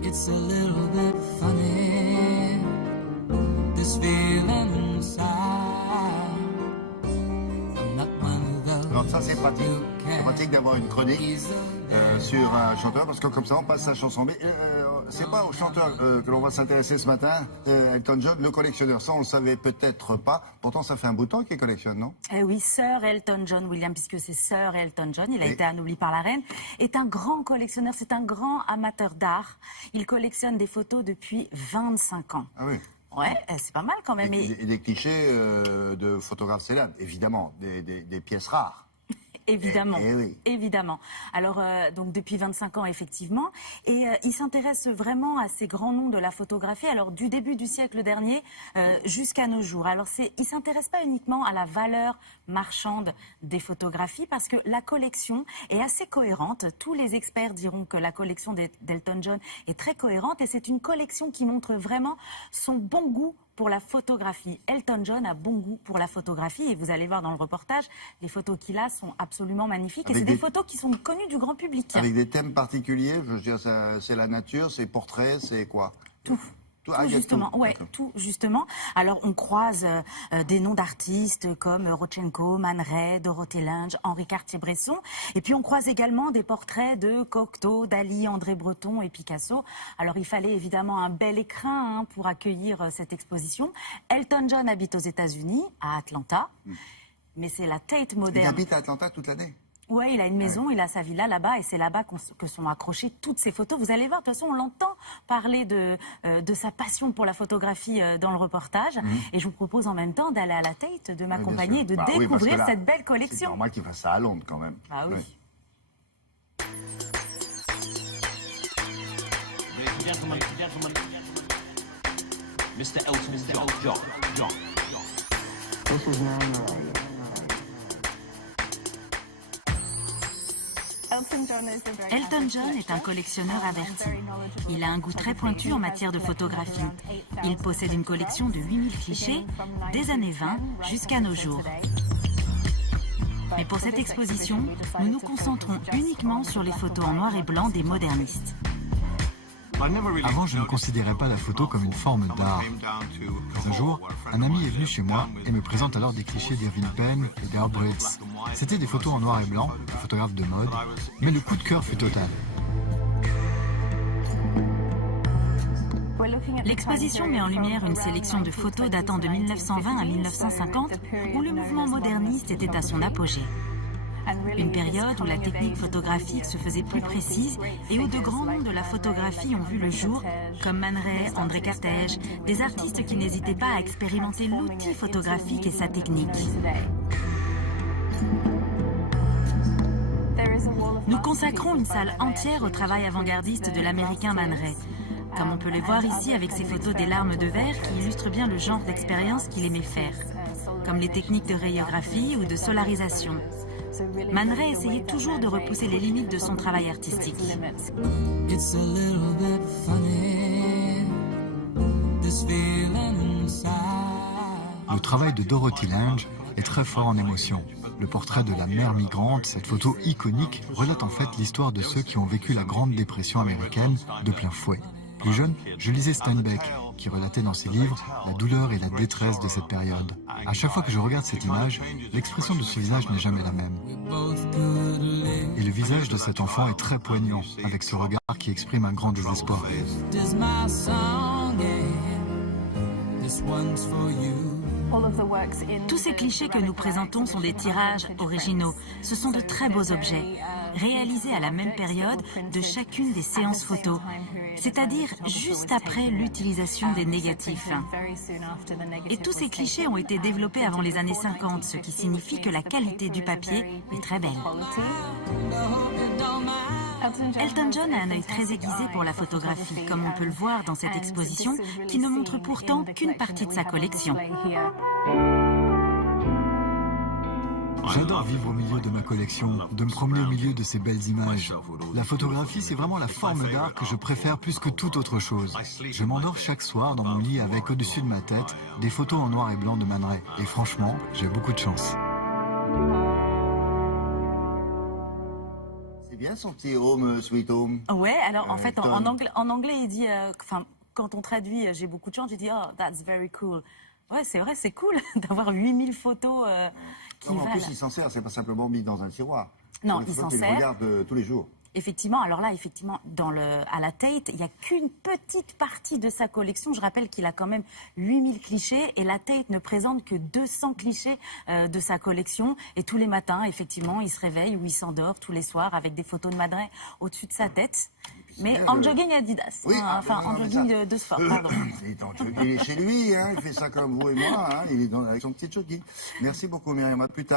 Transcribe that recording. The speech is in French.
It's a little bit funny, this feeling inside. I'm not one of those. Alors ça c'est pratique. C'est pratique d'avoir une chronique sur un chanteur parce que comme ça on passe sa chanson. Mais c'est pas au chanteur que l'on va s'intéresser ce matin, Elton John, le collectionneur. Ça on le savait peut-être pas. Pourtant ça fait un bout de temps qu'il collectionne, non? Eh oui, Sir Elton John Williams, puisque c'est Sir Elton John, il a été anobli par la reine, est un grand collectionneur, c'est un grand amateur d'art. Il collectionne des photos depuis 25 ans. Ah oui. Ouais, c'est pas mal quand même. Et des clichés de photographes célèbres, évidemment, des pièces rares. Évidemment, oui. Évidemment. Alors, donc depuis 25 ans, effectivement. Et il s'intéresse vraiment à ces grands noms de la photographie, alors du début du siècle dernier jusqu'à nos jours. Alors, il s'intéresse pas uniquement à la valeur marchande des photographies, parce que la collection est assez cohérente. Tous les experts diront que la collection d'Elton John est très cohérente, et c'est une collection qui montre vraiment son bon goût pour la photographie. Elton John a bon goût pour la photographie, et vous allez voir dans le reportage, les photos qu'il a sont absolument magnifiques. Et c'est des photos qui sont connues du grand public. Avec des thèmes particuliers, je veux dire, c'est la nature, c'est portrait, c'est quoi? Tout. Justement, ouais, tout justement. Alors on croise des noms d'artistes comme Rodchenko, Man Ray, Dorothée Lange, Henri Cartier-Bresson, et puis on croise également des portraits de Cocteau, Dali, André Breton et Picasso. Alors il fallait évidemment un bel écrin pour accueillir cette exposition. Elton John habite aux États-Unis, à Atlanta, mais c'est la Tate moderne. Il habite à Atlanta toute l'année? Oui, il a une maison, il a sa villa là-bas, et c'est là-bas que sont accrochées toutes ces photos. Vous allez voir, de toute façon, on l'entend parler de sa passion pour la photographie dans le reportage. Et je vous propose en même temps d'aller à la Tate, de m'accompagner et de découvrir cette belle collection. C'est normal qu'il fasse ça à Londres quand même. Ah oui. Mr. Elton John. Elton John est un collectionneur averti. Il a un goût très pointu en matière de photographie. Il possède une collection de 8000 clichés des années 20 jusqu'à nos jours. Mais pour cette exposition, nous nous concentrons uniquement sur les photos en noir et blanc des modernistes. Avant, je ne considérais pas la photo comme une forme d'art. Un jour, un ami est venu chez moi et me présente alors des clichés d'Irving Penn et d'Herb Ritts. C'était des photos en noir et blanc, des photographes de mode, mais le coup de cœur fut total. L'exposition met en lumière une sélection de photos datant de 1920 à 1950, où le mouvement moderniste était à son apogée. Une période où la technique photographique se faisait plus précise et où de grands noms de la photographie ont vu le jour, comme Man Ray, André Carthage, des artistes qui n'hésitaient pas à expérimenter l'outil photographique et sa technique. Nous consacrons une salle entière au travail avant-gardiste de l'américain Man Ray, comme on peut le voir ici avec ses photos des larmes de verre qui illustrent bien le genre d'expérience qu'il aimait faire, comme les techniques de rayographie ou de solarisation. Man Ray essayait toujours de repousser les limites de son travail artistique. It's a little bit funny, this feeling inside. Le travail de Dorothée Lange est très fort en émotion. Le portrait de la mère migrante, cette photo iconique, relate en fait l'histoire de ceux qui ont vécu la Grande Dépression américaine de plein fouet. Plus jeune, je lisais Steinbeck, qui relatait dans ses livres la douleur et la détresse de cette période. À chaque fois que je regarde cette image, l'expression de ce visage n'est jamais la même. Et le visage de cet enfant est très poignant, avec ce regard qui exprime un grand désespoir. Tous ces clichés que nous présentons sont des tirages originaux. Ce sont de très beaux objets, réalisés à la même période de chacune des séances photos, c'est-à-dire juste après l'utilisation des négatifs. Et tous ces clichés ont été développés avant les années 50, ce qui signifie que la qualité du papier est très belle. Elton John a un œil très aiguisé pour la photographie, comme on peut le voir dans cette exposition, qui ne montre pourtant qu'une partie de sa collection. J'adore vivre au milieu de ma collection, de me promener au milieu de ces belles images. La photographie, c'est vraiment la forme d'art que je préfère plus que toute autre chose. Je m'endors chaque soir dans mon lit avec au-dessus de ma tête des photos en noir et blanc de Man Ray. Et franchement, j'ai beaucoup de chance. bien son petit home, sweet home. Ouais, alors en fait, en Elton. anglais, il dit, enfin, quand on traduit, j'ai beaucoup de chance, je dis, oh, that's very cool. Ouais, c'est vrai, c'est cool d'avoir 8000 photos qui Non, en valent. plus, il s'en sert, c'est pas simplement mis dans un tiroir. Non, C'est des il photos s'en qu'il sert. regarde tous les jours. Effectivement, alors là, effectivement, à la Tate, il n'y a qu'une petite partie de sa collection. Je rappelle qu'il a quand même 8000 clichés et la Tate ne présente que 200 clichés de sa collection. Et tous les matins, effectivement, il se réveille ou il s'endort tous les soirs avec des photos de Madeleine au-dessus de sa tête. Mais bien, en jogging Adidas. Oui, Hein, enfin, non, en mais jogging ça- de sport, pardon. Il est chez lui, hein, il fait ça comme vous et moi, hein, il est avec son petit jogging. Merci beaucoup Myriam, à plus tard.